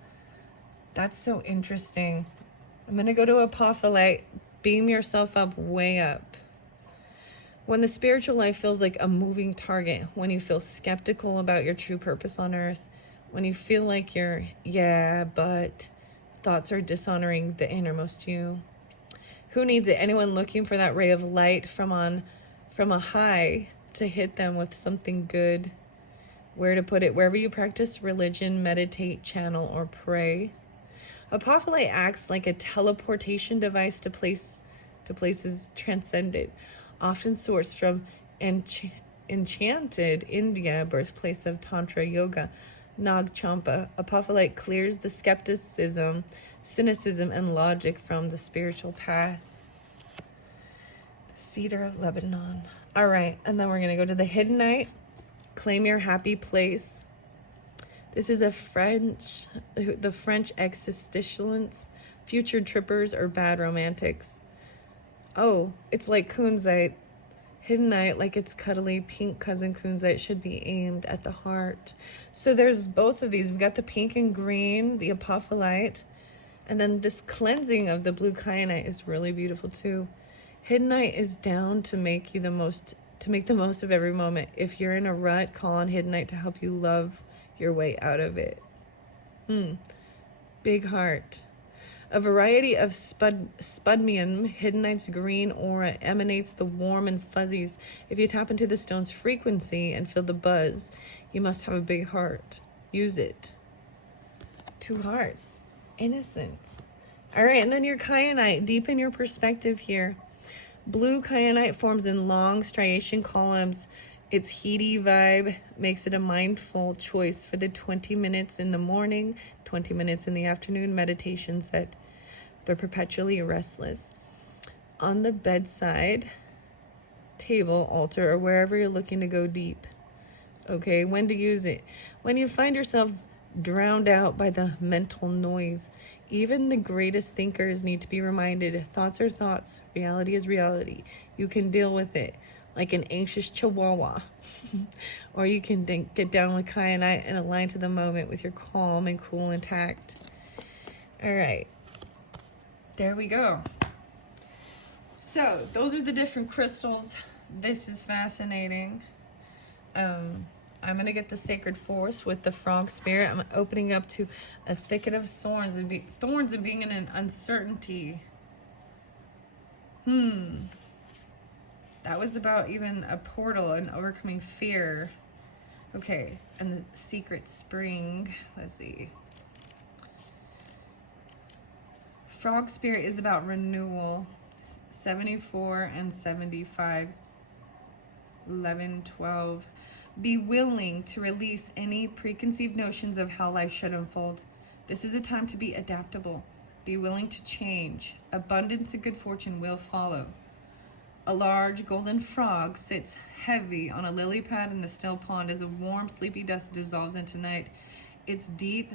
that's so interesting. I'm going to go to apophyllite. Beam yourself up, way up. When the spiritual life feels like a moving target, when you feel skeptical about your true purpose on earth, when you feel like your but thoughts are dishonoring the innermost you. Who needs it? Anyone looking for that ray of light from a high to hit them with something good. Where to put it? Wherever you practice religion, meditate, channel, or pray. Apophyllite acts like a teleportation device to places transcended, often sourced from enchanted India, birthplace of Tantra Yoga. Nag Champa. Apophyllite clears the skepticism, cynicism, and logic from the spiritual path. The cedar of Lebanon. All right, and then we're going to go to the Hiddenite. Claim your happy place. This is the French existentialists, future trippers, or bad romantics. Oh, it's like kunzite. Hiddenite, like its cuddly pink cousin kunzite, should be aimed at the heart. So there's both of these. We got the pink and green, the apophyllite, and then this cleansing of the blue kyanite is really beautiful too. Hiddenite is down to make the most of every moment. If you're in a rut, call on Hiddenite to help you love your way out of it. Big heart. A variety of spudmium, Hiddenite's green aura emanates the warm and fuzzies. If you tap into the stone's frequency and feel the buzz, you must have a big heart. Use it. 2 hearts. Innocence. All right, and then your kyanite. Deepen your perspective here. Blue kyanite forms in long striation columns. Its heady vibe makes it a mindful choice for the 20 minutes in the morning, 20 minutes in the afternoon meditation set. They're perpetually restless. On the bedside, table, altar, or wherever you're looking to go deep. Okay, when to use it? When you find yourself drowned out by the mental noise. Even the greatest thinkers need to be reminded, thoughts are thoughts, reality is reality. You can deal with it like an anxious chihuahua. Or you can get down with kyanite and align to the moment with your calm and cool and tact. All right, there we go. So those are the different crystals. This is fascinating. I'm going to get the sacred force with the frog spirit. I'm opening up to a thicket of thorns and being in an uncertainty. That was about even a portal and overcoming fear. Okay, and the secret spring. Let's see. Frog spirit is about renewal. 74 and 75. 11, 12. Be willing to release any preconceived notions of how life should unfold. This is a time to be adaptable. Be willing to change. Abundance and good fortune will follow. A large golden frog sits heavy on a lily pad in a still pond as a warm, sleepy dusk dissolves into night. Its deep,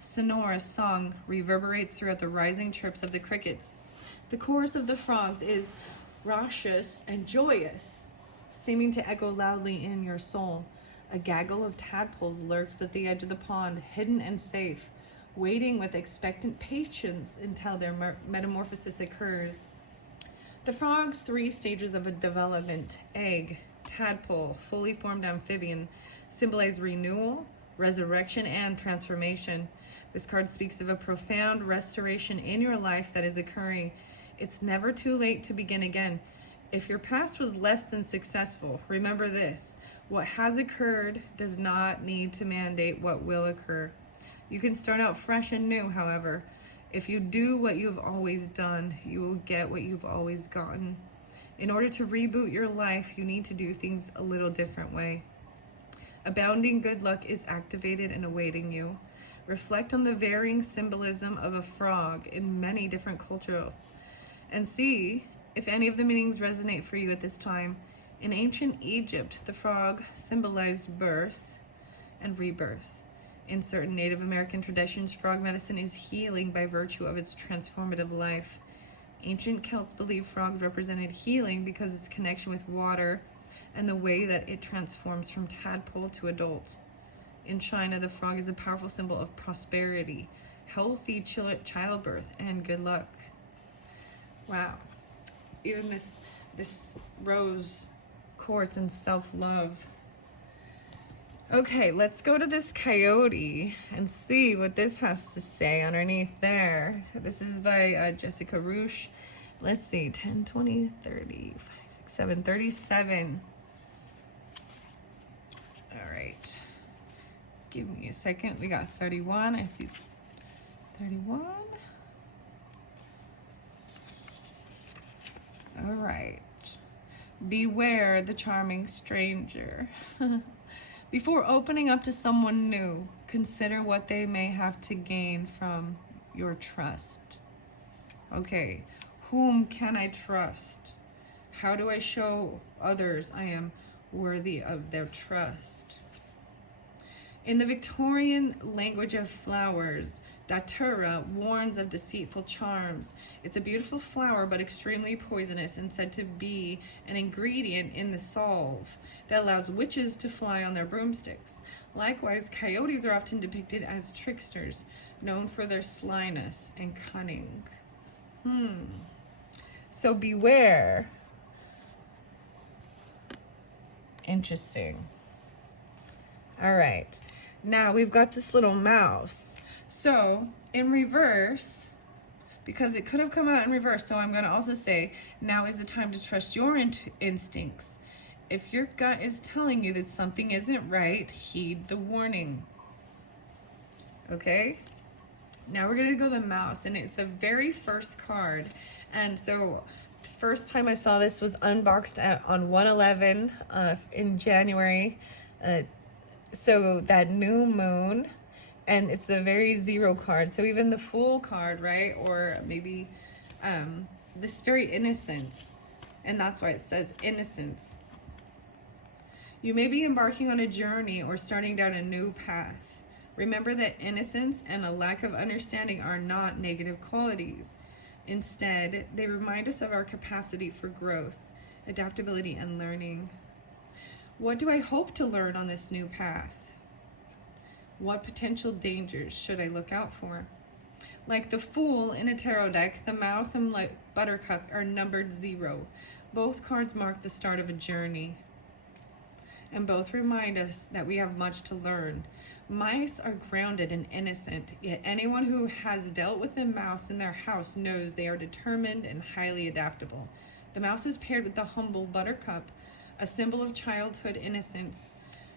sonorous song reverberates throughout the rising chirps of the crickets. The chorus of the frogs is raucous and joyous, seeming to echo loudly in your soul. A gaggle of tadpoles lurks at the edge of the pond, hidden and safe, waiting with expectant patience until their metamorphosis occurs. The frog's 3 stages of development, egg, tadpole, fully formed amphibian, symbolize renewal, resurrection, and transformation. This card speaks of a profound restoration in your life that is occurring. It's never too late to begin again. If your past was less than successful, remember this: what has occurred does not need to mandate what will occur. You can start out fresh and new, however. If you do what you've always done, you will get what you've always gotten. In order to reboot your life, you need to do things a little different way. Abounding good luck is activated and awaiting you. Reflect on the varying symbolism of a frog in many different cultures and see if any of the meanings resonate for you at this time. In ancient Egypt, the frog symbolized birth and rebirth. In certain Native American traditions, frog medicine is healing by virtue of its transformative life. Ancient Celts believed frogs represented healing because its connection with water and the way that it transforms from tadpole to adult. In China, the frog is a powerful symbol of prosperity, healthy childbirth, and good luck. Wow. Even this rose quartz and self-love. Okay, let's go to this coyote and see what this has to say underneath there. This is by Jessica Roosh. Let's see, 10, 20, 30, 5, 6, 7, 37. All right. Give me a second. We got 31. I see 31. All right. Beware the charming stranger. Before opening up to someone new, consider what they may have to gain from your trust. Okay, whom can I trust? How do I show others I am worthy of their trust? In the Victorian language of flowers, Datura warns of deceitful charms. It's a beautiful flower, but extremely poisonous and said to be an ingredient in the salve that allows witches to fly on their broomsticks. Likewise, coyotes are often depicted as tricksters, known for their slyness and cunning. So beware. Interesting. All right. Now we've got this little mouse. So in reverse, because it could have come out in reverse, so I'm going to also say, now is the time to trust your instincts. If your gut is telling you that something isn't right, heed the warning. Okay? Now we're going to go to the mouse, and it's the very first card. And so the first time I saw this was unboxed on 1/11 in January. So that new moon, and it's the very zero card. So even the Fool card, right? Or maybe this very innocence. And that's why it says innocence. You may be embarking on a journey or starting down a new path. Remember that innocence and a lack of understanding are not negative qualities. Instead, they remind us of our capacity for growth, adaptability, and learning. What do I hope to learn on this new path? What potential dangers should I look out for? Like the Fool in a tarot deck, the Mouse and Buttercup are numbered 0. Both cards mark the start of a journey. And both remind us that we have much to learn. Mice are grounded and innocent, yet anyone who has dealt with a mouse in their house knows they are determined and highly adaptable. The mouse is paired with the humble Buttercup, a symbol of childhood innocence.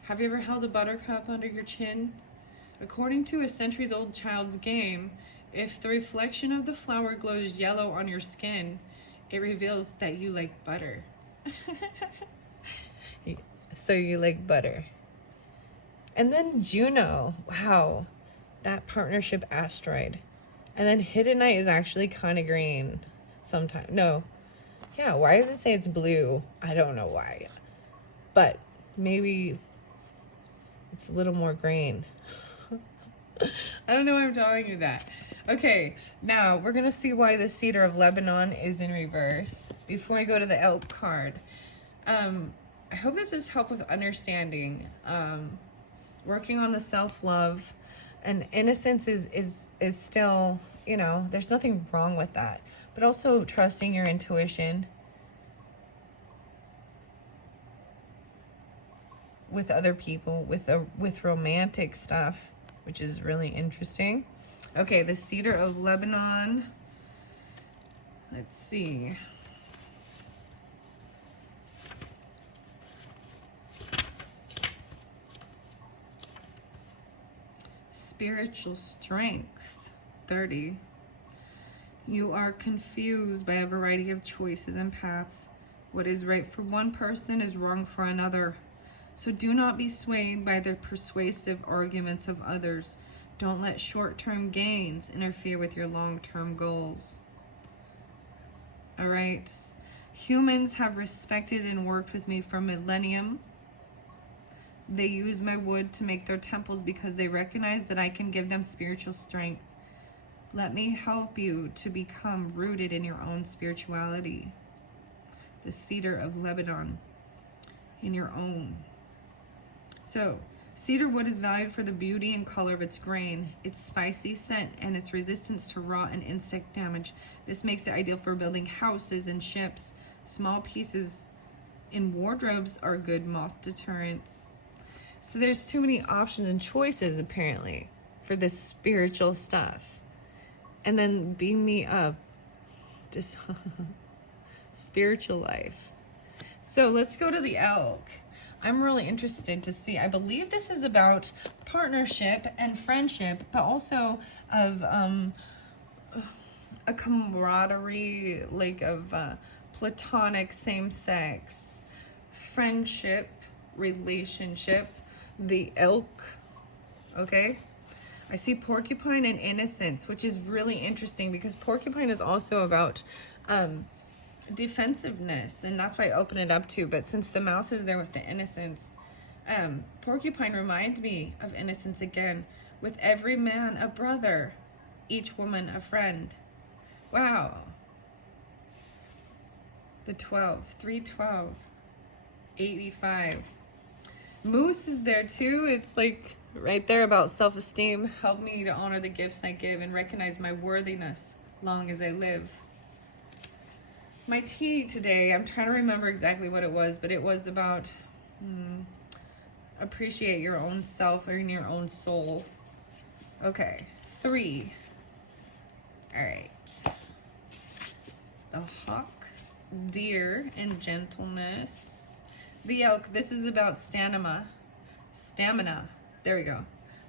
Have you ever held a buttercup under your chin? According to a centuries-old child's game, if the reflection of the flower glows yellow on your skin, it reveals that you like butter. So you like butter. And then Juno, wow, that partnership asteroid. And then Hiddenite is actually kind of green sometimes. No, yeah, why does it say it's blue? I don't know why. But maybe it's a little more green. I don't know why I'm telling you that. Okay, now we're going to see why the Cedar of Lebanon is in reverse before I go to the Elk card. I hope this has helped with understanding, working on the self-love, and innocence is still, you know, there's nothing wrong with that, but also trusting your intuition with other people, with romantic stuff, which is really interesting. Okay, the Cedar of Lebanon. Let's see. Spiritual strength, 30. You are confused by a variety of choices and paths. What is right for one person is wrong for another. So do not be swayed by the persuasive arguments of others. Don't let short-term gains interfere with your long-term goals. All right. Humans have respected and worked with me for millennium. They use my wood to make their temples because they recognize that I can give them spiritual strength. Let me help you to become rooted in your own spirituality. The Cedar of Lebanon, in your own. So, cedar wood is valued for the beauty and color of its grain, its spicy scent, and its resistance to rot and insect damage. This makes it ideal for building houses and ships. Small pieces in wardrobes are good moth deterrents. So there's too many options and choices, apparently, for this spiritual stuff. And then beam me up. This spiritual life. So let's go to the elk. I'm really interested to see. I believe this is about partnership and friendship, but also of a camaraderie, like of platonic same-sex friendship, relationship, the elk, okay? I see porcupine and innocence, which is really interesting because porcupine is also about defensiveness, and that's why I open it up too. But since the mouse is there with the innocence, porcupine reminds me of innocence again. With every man a brother, each woman a friend. Wow. The 12, 312, 85. Moose is there too. It's like right there about self-esteem. Help me to honor the gifts I give and recognize my worthiness long as I live. My tea today, I'm trying to remember exactly what it was, but it was about appreciate your own self and your own soul. Okay, 3. All right. The hawk, deer, and gentleness. The elk, this is about stamina. Stamina. There we go.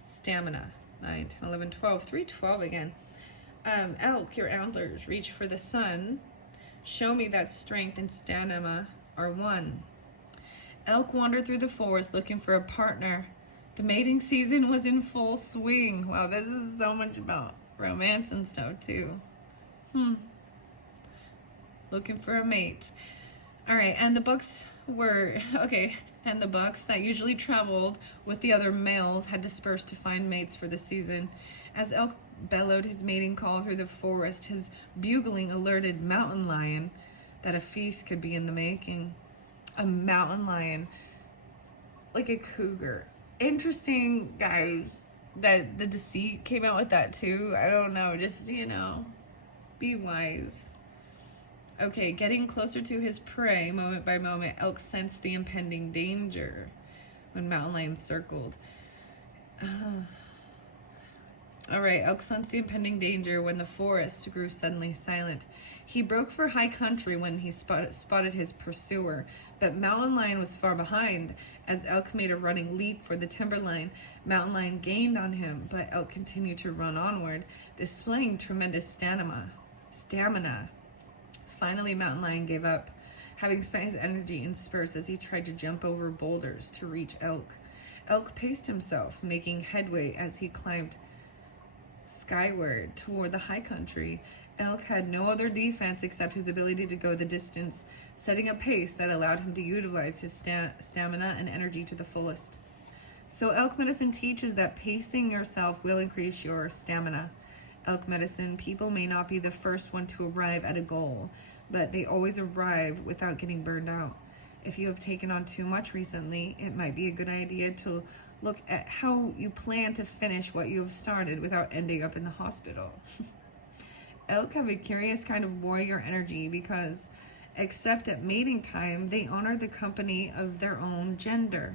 Stamina. 9, 10, 11, 12. 312 again. Elk, your antlers reach for the sun. Show me that strength and stamina are one. Elk wandered through the forest looking for a partner. The mating season was in full swing. Wow, this is so much about romance and stuff too. Looking for a mate. All right, and the bucks were, okay, and the bucks that usually traveled with the other males had dispersed to find mates for the season. As elk bellowed his mating call through the forest, his bugling alerted mountain lion that a feast could be in the making. A mountain lion, like a cougar. Interesting, guys, that the deceit came out with that too. I don't know, just, you know, be wise. Okay, getting closer to his prey, moment by moment, elk sensed the impending danger when mountain lion circled. All right, elk sensed the impending danger when the forest grew suddenly silent. He broke for high country when he spotted his pursuer, but mountain lion was far behind. As elk made a running leap for the timberline, mountain lion gained on him, but elk continued to run onward, displaying tremendous stamina. Finally, mountain lion gave up, having spent his energy in spurts as he tried to jump over boulders to reach elk. Elk paced himself, making headway as he climbed skyward toward the high country. Elk had no other defense except his ability to go the distance, setting a pace that allowed him to utilize his stamina and energy to the fullest. So elk medicine teaches that pacing yourself will increase your stamina. Elk medicine, people may not be the first one to arrive at a goal, but they always arrive without getting burned out. If you have taken on too much recently, it might be a good idea to look at how you plan to finish what you have started without ending up in the hospital. Elk have a curious kind of warrior energy because, except at mating time, they honor the company of their own gender.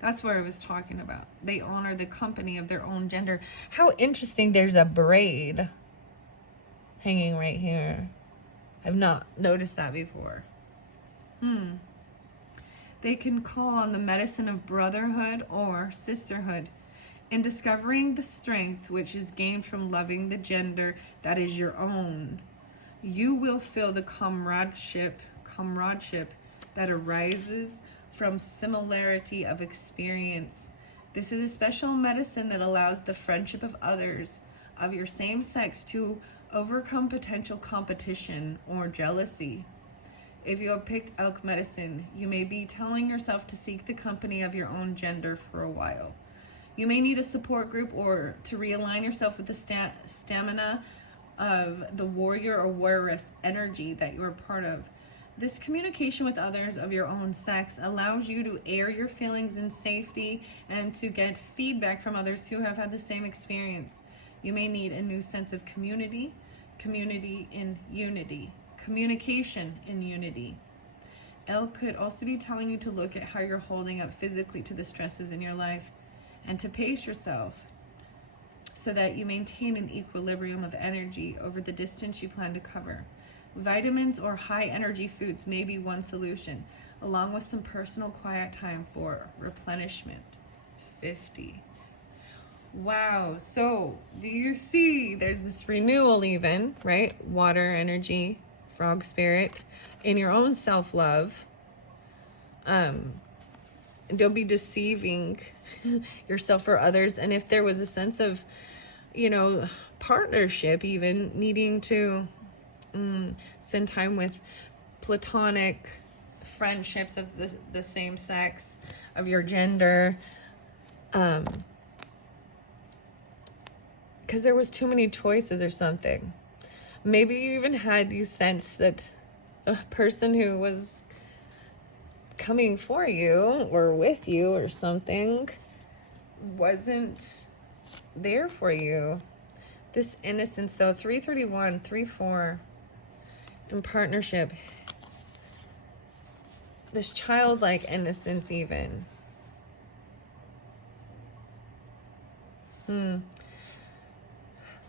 That's what I was talking about. They honor the company of their own gender. How interesting, there's a braid hanging right here. I've not noticed that before. They can call on the medicine of brotherhood or sisterhood in discovering the strength which is gained from loving the gender that is your own. You will feel the comradeship that arises from similarity of experience. This is a special medicine that allows the friendship of others of your same sex to overcome potential competition or jealousy. If you have picked elk medicine, you may be telling yourself to seek the company of your own gender for a while. You may need a support group or to realign yourself with the stamina of the warrior or warrioress energy that you are part of. This communication with others of your own sex allows you to air your feelings in safety and to get feedback from others who have had the same experience. You may need a new sense of community in unity, communication in unity. Elk could also be telling you to look at how you're holding up physically to the stresses in your life and to pace yourself so that you maintain an equilibrium of energy over the distance you plan to cover. Vitamins or high energy foods may be one solution, along with some personal quiet time for replenishment. 50. Wow. So do you see there's this renewal even, right? Water energy, frog spirit, in your own self-love. Don't be deceiving yourself or others. And if there was a sense of, you know, partnership, even needing to spend time with platonic friendships of the same sex, of your gender, because there was too many choices or something. Maybe you sensed that a person who was coming for you or with you or something wasn't there for you. This innocence, though, 331, 3-4, in partnership, this childlike innocence even.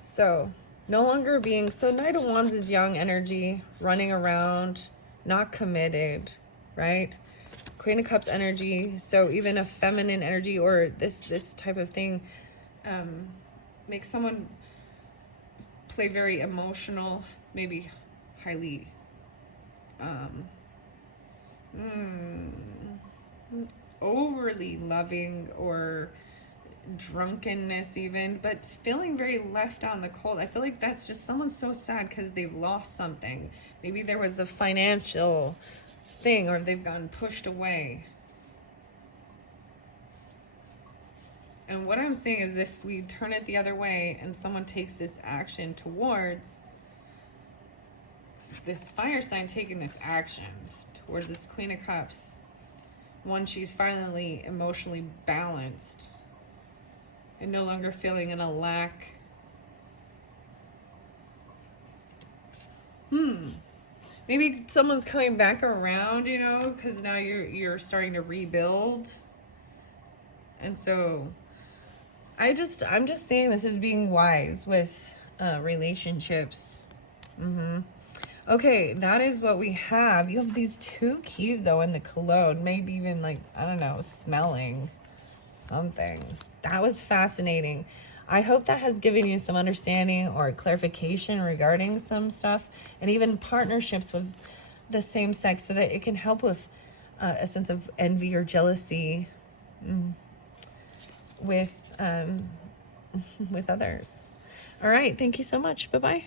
So, no longer being, so Knight of Wands is young energy, running around, not committed, right? Queen of Cups energy, so even a feminine energy or this type of thing makes someone play very emotional, maybe highly overly loving or drunkenness even, but feeling very left out in the cold. I feel like that's just someone's so sad because they've lost something. Maybe there was a financial thing or they've gotten pushed away. And what I'm saying is if we turn it the other way and someone takes this action towards this fire sign, taking this action towards this Queen of Cups, once she's finally emotionally balanced and no longer feeling in a lack. Maybe someone's coming back around, you know, because now you're starting to rebuild. And so I'm just saying this is being wise with relationships. Okay, that is what we have. You have these 2 keys though in the cologne, maybe even like, I don't know, smelling something. That was fascinating. I hope that has given you some understanding or clarification regarding some stuff, and even partnerships with the same sex, so that it can help with a sense of envy or jealousy with others. All right, thank you so much. Bye-bye.